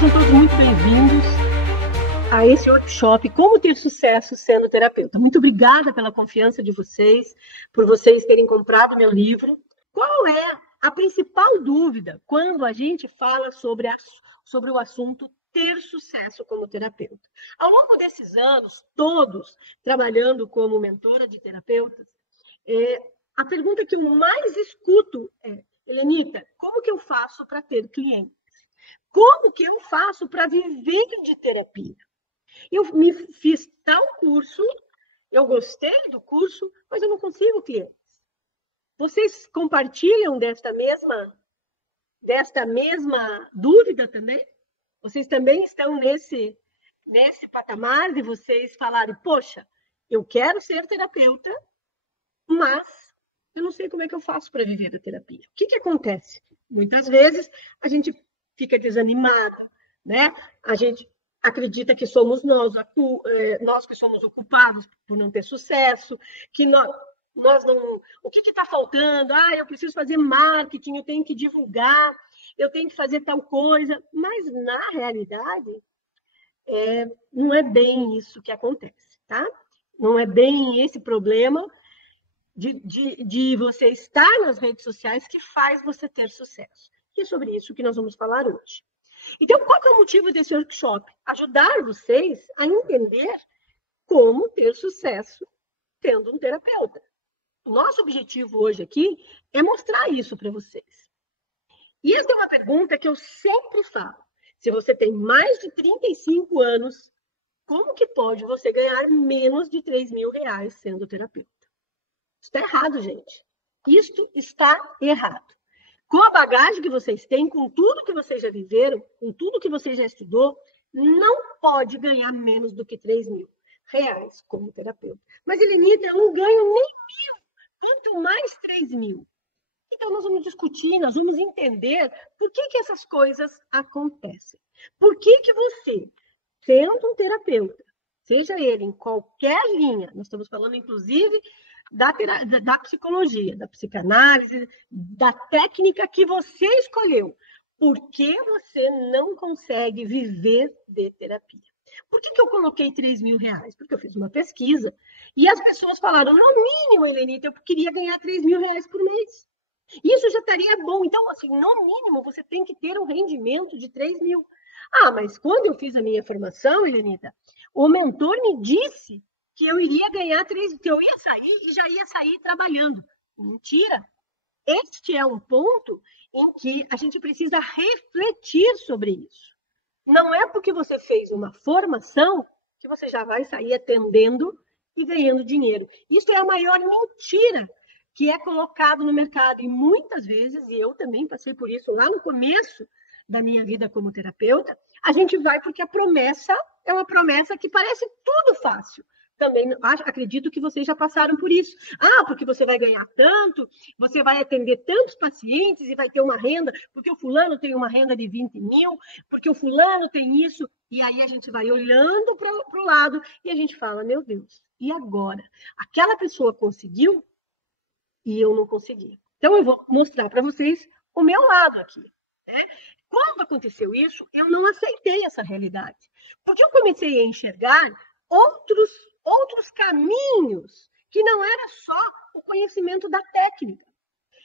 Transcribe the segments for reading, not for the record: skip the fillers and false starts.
Sejam todos muito bem-vindos a esse workshop Como Ter Sucesso Sendo Terapeuta. Muito obrigada pela confiança de vocês, por vocês terem comprado meu livro. Qual é a principal dúvida quando a gente fala sobre o assunto ter sucesso como terapeuta? Ao longo desses anos, todos trabalhando como mentora de terapeutas, a pergunta que eu mais escuto é: Helenita, como que eu faço para ter clientes? Como que eu faço para viver de terapia? Eu me fiz tal curso, eu gostei do curso, mas eu não consigo clientes. Vocês compartilham desta mesma dúvida também? Vocês também estão nesse patamar de vocês falarem: poxa, eu quero ser terapeuta, mas eu não sei como é que eu faço para viver da terapia. O que acontece? Muitas vezes a gente fica desanimado, né? A gente acredita que somos nós que somos o culpados por não ter sucesso, que nós não... O que está faltando? Eu preciso fazer marketing, eu tenho que divulgar, eu tenho que fazer tal coisa. Mas, na realidade, não é bem isso que acontece, tá? Não é bem esse problema de você estar nas redes sociais que faz você ter sucesso. E é sobre isso que nós vamos falar hoje. Então, qual que é o motivo desse workshop? Ajudar vocês a entender como ter sucesso tendo um terapeuta. O nosso objetivo hoje aqui é mostrar isso para vocês. E essa é uma pergunta que eu sempre falo. Se você tem mais de 35 anos, como que pode você ganhar menos de R$3.000 sendo terapeuta? Isso está errado, gente. Isto está errado. Com a bagagem que vocês têm, com tudo que vocês já viveram, com tudo que você já estudou, não pode ganhar menos do que R$3.000 como terapeuta. Mas, Helenita, eu não ganho nem 1.000, quanto mais 3.000. Então, nós vamos discutir, nós vamos entender por que essas coisas acontecem. Por que você, sendo um terapeuta, seja ele em qualquer linha, nós estamos falando, inclusive, da psicologia, da psicanálise, da técnica que você escolheu. Por que você não consegue viver de terapia? Por que eu coloquei R$3.000? Porque eu fiz uma pesquisa e as pessoas falaram: no mínimo, Helenita, eu queria ganhar R$3.000 por mês. Isso já estaria bom. Então, assim, no mínimo, você tem que ter um rendimento de 3.000. Mas quando eu fiz a minha formação, Helenita, o mentor me disse que eu iria ganhar 3, que eu ia sair e já ia sair trabalhando. Mentira! Este é um ponto em que a gente precisa refletir sobre isso. Não é porque você fez uma formação que você já vai sair atendendo e ganhando dinheiro. Isso é a maior mentira que é colocado no mercado. E muitas vezes, e eu também passei por isso lá no começo da minha vida como terapeuta, a gente vai porque a promessa é uma promessa que parece tudo fácil. Também acredito que vocês já passaram por isso. Porque você vai ganhar tanto, você vai atender tantos pacientes e vai ter uma renda, porque o fulano tem uma renda de 20.000, porque o fulano tem isso. E aí a gente vai olhando para o lado e a gente fala: meu Deus, e agora? Aquela pessoa conseguiu e eu não consegui. Então, eu vou mostrar para vocês o meu lado aqui. Né? Quando aconteceu isso, eu não aceitei essa realidade. Porque eu comecei a enxergar outros caminhos, que não era só o conhecimento da técnica.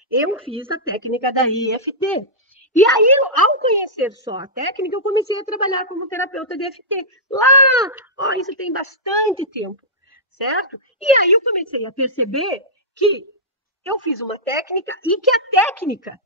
Eu fiz a técnica da IFT. E aí, ao conhecer só a técnica, eu comecei a trabalhar como terapeuta de EFT. Lá, isso tem bastante tempo, certo? E aí eu comecei a perceber que eu fiz uma técnica e que a técnica,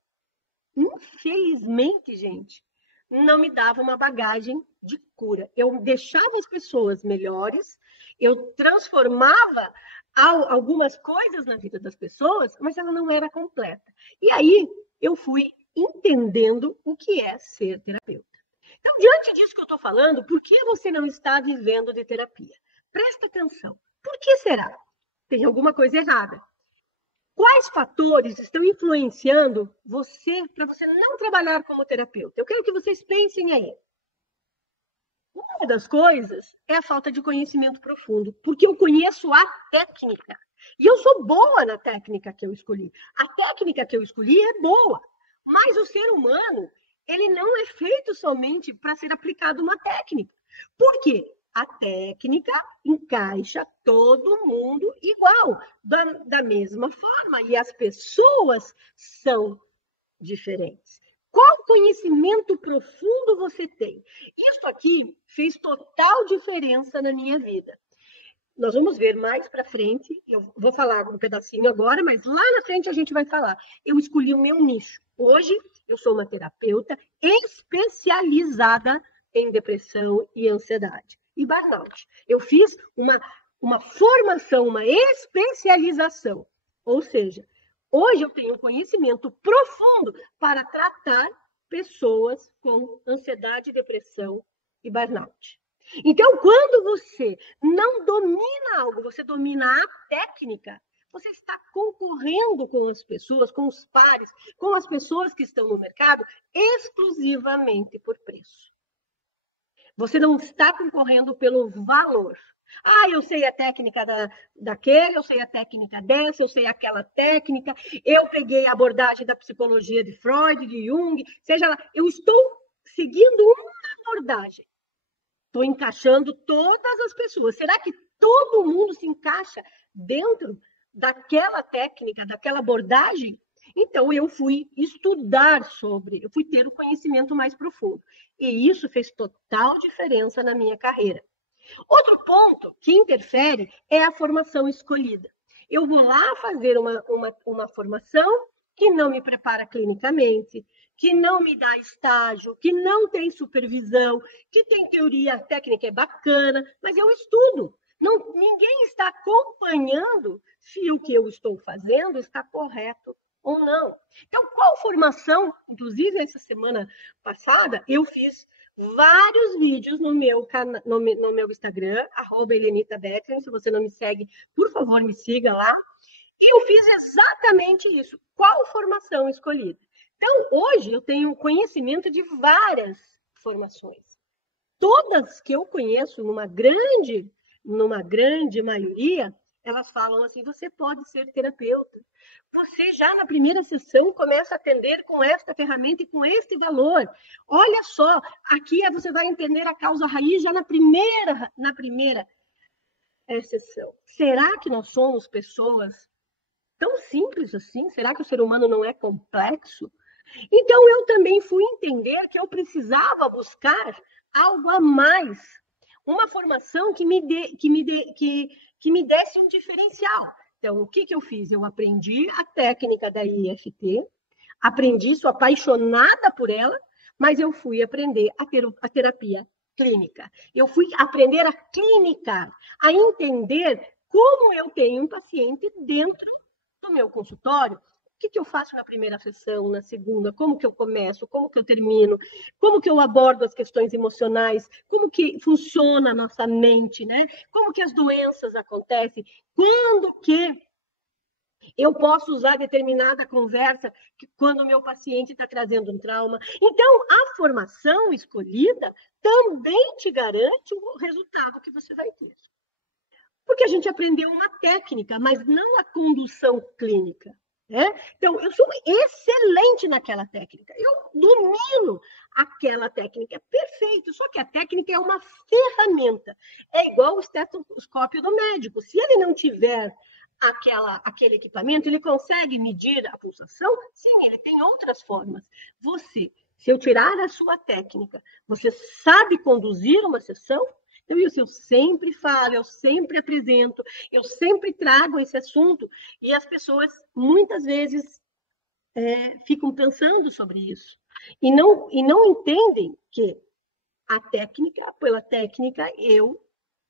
infelizmente, gente, não me dava uma bagagem de cura. Eu deixava as pessoas melhores, eu transformava algumas coisas na vida das pessoas, mas ela não era completa. E aí eu fui entendendo o que é ser terapeuta. Então, diante disso que eu estou falando, por que você não está vivendo de terapia? Presta atenção. Por que será? Tem alguma coisa errada. Quais fatores estão influenciando você para você não trabalhar como terapeuta? Eu quero que vocês pensem aí. Uma das coisas é a falta de conhecimento profundo, porque eu conheço a técnica. E eu sou boa na técnica que eu escolhi. A técnica que eu escolhi é boa, mas o ser humano, ele não é feito somente para ser aplicado uma técnica. Por quê? A técnica encaixa todo mundo igual, da mesma forma, e as pessoas são diferentes. Qual conhecimento profundo você tem? Isso aqui fez total diferença na minha vida. Nós vamos ver mais para frente, eu vou falar um pedacinho agora, mas lá na frente a gente vai falar. Eu escolhi o meu nicho. Hoje, eu sou uma terapeuta especializada em depressão e ansiedade e burnout. Eu fiz uma formação, uma especialização. Ou seja, hoje eu tenho conhecimento profundo para tratar pessoas com ansiedade, depressão e burnout. Então, quando você não domina algo, você domina a técnica, você está concorrendo com as pessoas, com os pares, com as pessoas que estão no mercado, exclusivamente por preço. Você não está concorrendo pelo valor. Ah, eu sei a técnica daquele, eu sei a técnica dessa, eu sei aquela técnica, eu peguei a abordagem da psicologia de Freud, de Jung, seja lá, eu estou seguindo uma abordagem. Estou encaixando todas as pessoas. Será que todo mundo se encaixa dentro daquela técnica, daquela abordagem? Então, eu fui estudar sobre, eu fui ter um conhecimento mais profundo. E isso fez total diferença na minha carreira. Outro ponto que interfere é a formação escolhida. Eu vou lá fazer uma formação que não me prepara clinicamente, que não me dá estágio, que não tem supervisão, que tem teoria técnica, é bacana, mas eu estudo. Não, ninguém está acompanhando se o que eu estou fazendo está correto ou não. Então, qual formação? Inclusive, essa semana passada, eu fiz vários vídeos no meu Instagram, @HeleNitaBecklin. Se você não me segue, por favor, me siga lá. E eu fiz exatamente isso. Qual formação escolhida? Então, hoje eu tenho conhecimento de várias formações. Todas que eu conheço, numa grande maioria, elas falam assim: você pode ser terapeuta. Você já na primeira sessão começa a atender com esta ferramenta e com este valor. Olha só, aqui você vai entender a causa raiz já na primeira sessão. Será que nós somos pessoas tão simples assim? Será que o ser humano não é complexo? Então, eu também fui entender que eu precisava buscar algo a mais, uma formação que me desse um diferencial. Então, o que eu fiz? Eu aprendi a técnica da IFT, aprendi, sou apaixonada por ela, mas eu fui aprender a terapia clínica. Eu fui aprender a clinicar, a entender como eu tenho um paciente dentro do meu consultório. O que eu faço na primeira sessão, na segunda? Como que eu começo? Como que eu termino? Como que eu abordo as questões emocionais? Como que funciona a nossa mente, né? Como que as doenças acontecem? Quando que eu posso usar determinada conversa quando o meu paciente está trazendo um trauma? Então, a formação escolhida também te garante o resultado que você vai ter. Porque a gente aprendeu uma técnica, mas não a condução clínica. Né? Então, eu sou excelente naquela técnica. Eu domino aquela técnica. Perfeito. Só que a técnica é uma ferramenta. É igual o estetoscópio do médico. Se ele não tiver aquele equipamento, ele consegue medir a pulsação? Sim, ele tem outras formas. Se eu tirar a sua técnica, você sabe conduzir uma sessão? Então, isso eu sempre falo, eu sempre apresento, eu sempre trago esse assunto e as pessoas muitas vezes ficam pensando sobre isso e não entendem que pela técnica, eu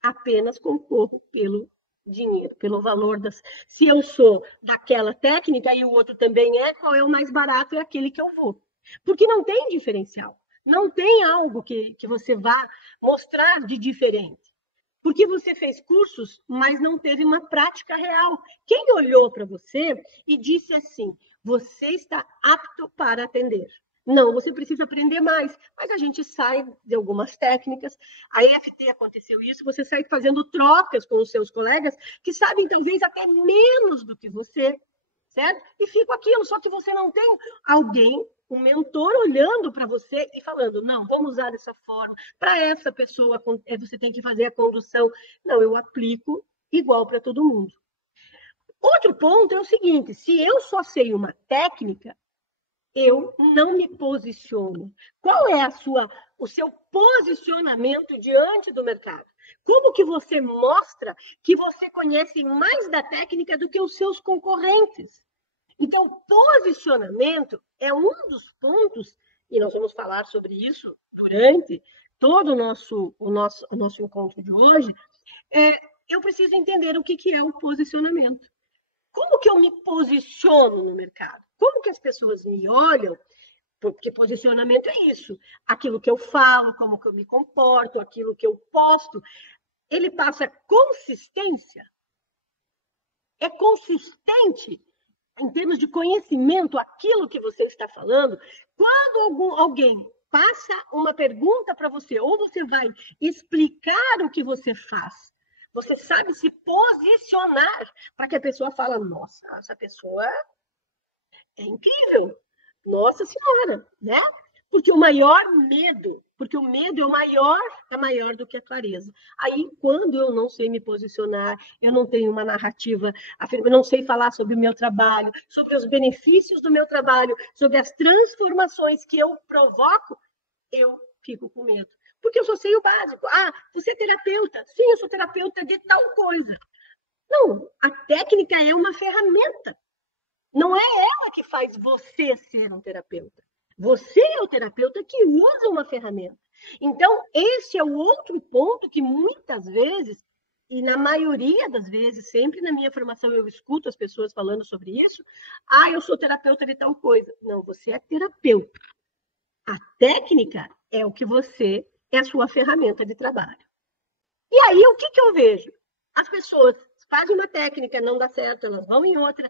apenas concorro pelo dinheiro, pelo valor das. Se eu sou daquela técnica e o outro também qual é o mais barato? É aquele que eu vou. Porque não tem diferencial. Não tem algo que você vá mostrar de diferente. Porque você fez cursos, mas não teve uma prática real. Quem olhou para você e disse assim: você está apto para atender. Não, você precisa aprender mais. Mas a gente sai de algumas técnicas. A EFT aconteceu isso, você sai fazendo trocas com os seus colegas que sabem talvez até menos do que você, certo? E fica aquilo, só que você não tem alguém o mentor olhando para você e falando, não, vamos usar dessa forma, para essa pessoa você tem que fazer a condução. Não, eu aplico igual para todo mundo. Outro ponto é o seguinte, se eu só sei uma técnica, eu não me posiciono. Qual é o seu posicionamento diante do mercado? Como que você mostra que você conhece mais da técnica do que os seus concorrentes? Então, posicionamento é um dos pontos, e nós vamos falar sobre isso durante todo o nosso encontro de hoje. Eu preciso entender o que é o posicionamento. Como que eu me posiciono no mercado? Como que as pessoas me olham? Porque posicionamento é isso. Aquilo que eu falo, como que eu me comporto, aquilo que eu posto. Ele passa consistência? É consistente em termos de conhecimento aquilo que você está falando? Quando alguém passa uma pergunta para você, ou você vai explicar o que você faz, você sabe se posicionar para que a pessoa fale, nossa, essa pessoa é incrível, nossa senhora, né? Porque o medo é maior do que a clareza. Aí, quando eu não sei me posicionar, eu não tenho uma narrativa, eu não sei falar sobre o meu trabalho, sobre os benefícios do meu trabalho, sobre as transformações que eu provoco, eu fico com medo. Porque eu só sei o básico. Ah, você é terapeuta? Sim, eu sou terapeuta de tal coisa. Não, a técnica é uma ferramenta. Não é ela que faz você ser um terapeuta. Você é o terapeuta que usa uma ferramenta. Então, esse é o outro ponto que muitas vezes, e na maioria das vezes, sempre na minha formação eu escuto as pessoas falando sobre isso. Ah, eu sou terapeuta de tal coisa. Não, você é terapeuta. A técnica é o que você é a sua ferramenta de trabalho. E aí, o que eu vejo? As pessoas fazem uma técnica, não dá certo, elas vão em outra,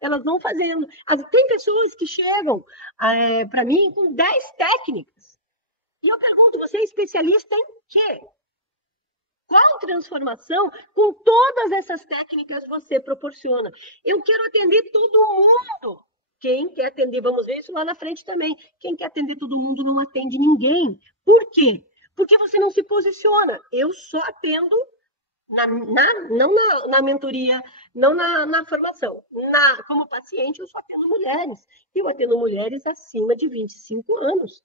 elas vão fazendo. Tem pessoas que chegam para mim com 10 técnicas. E eu pergunto, você é especialista em quê? Qual transformação com todas essas técnicas você proporciona? Eu quero atender todo mundo. Quem quer atender, vamos ver isso lá na frente também. Quem quer atender todo mundo não atende ninguém. Por quê? Porque você não se posiciona. Eu só atendo não na mentoria, não na formação. Como paciente, eu só atendo mulheres. Eu atendo mulheres acima de 25 anos.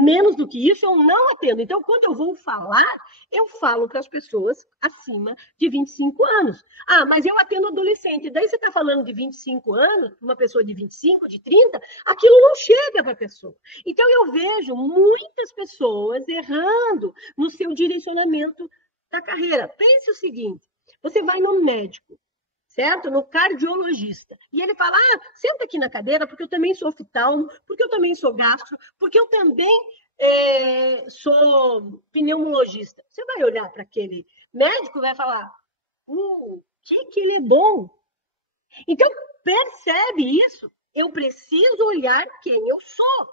Menos do que isso, eu não atendo. Então, quando eu vou falar, eu falo para as pessoas acima de 25 anos. Ah, mas eu atendo adolescente. Daí você está falando de 25 anos, uma pessoa de 25, de 30, aquilo não chega para a pessoa. Então, eu vejo muitas pessoas errando no seu direcionamento da carreira. Pense o seguinte, você vai no médico, certo? No cardiologista. E ele fala, senta aqui na cadeira, porque eu também sou oftalmo, porque eu também sou gastro, porque eu também sou pneumologista. Você vai olhar para aquele médico e vai falar, que ele é bom. Então, percebe isso? Eu preciso olhar quem eu sou.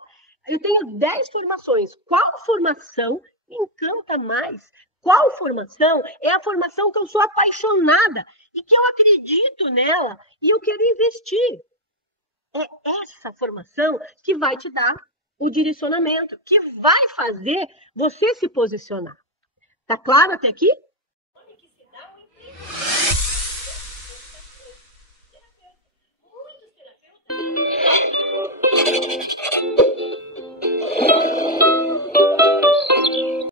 Eu tenho 10 formações. Qual formação me encanta mais? Qual formação é a formação que eu sou apaixonada e que eu acredito nela e eu quero investir? É essa formação que vai te dar o direcionamento, que vai fazer você se posicionar. Tá claro até aqui?